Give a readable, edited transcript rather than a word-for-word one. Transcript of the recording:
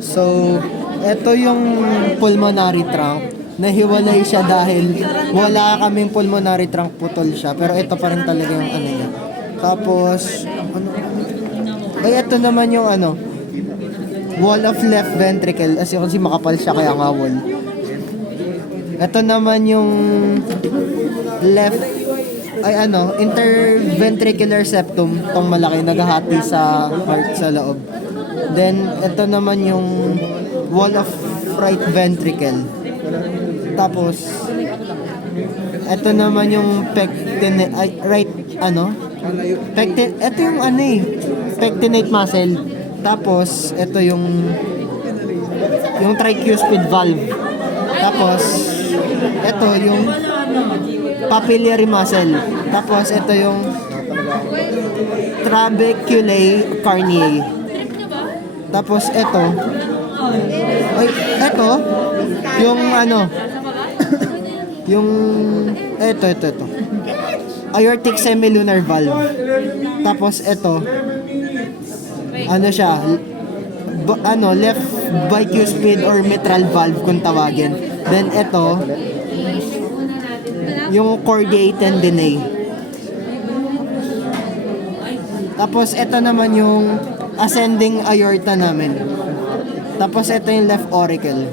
So, ito yung pulmonary trunk. Nahiwalay siya dahil wala kaming pulmonary trunk, putol siya. Pero ito pa rin talaga yung ano niya. Tapos, ano? Ay, ito naman yung ano, wall of left ventricle. Kasi makapal siya kaya nga wall. Ito naman yung left, ay ano, interventricular septum. Tong malaki, naghahati sa heart sa loob. Then, ito naman yung wall of right ventricle. Tapos, ito naman yung right, ano? Ito yung ano eh, pectinate muscle. Tapos, ito yung tricuspid valve. Tapos, ito yung papillary muscle. Tapos, ito yung trabeculae carneae. Tapos, ito, yung ano, yung, ito. Aortic semilunar valve. Tapos, ito, ano siya, left bicuspid or mitral valve kung tawagin. Then, ito, yung chordae tendineae. Tapos, ito naman yung ascending aorta namin. Tapos, ito yung left auricle.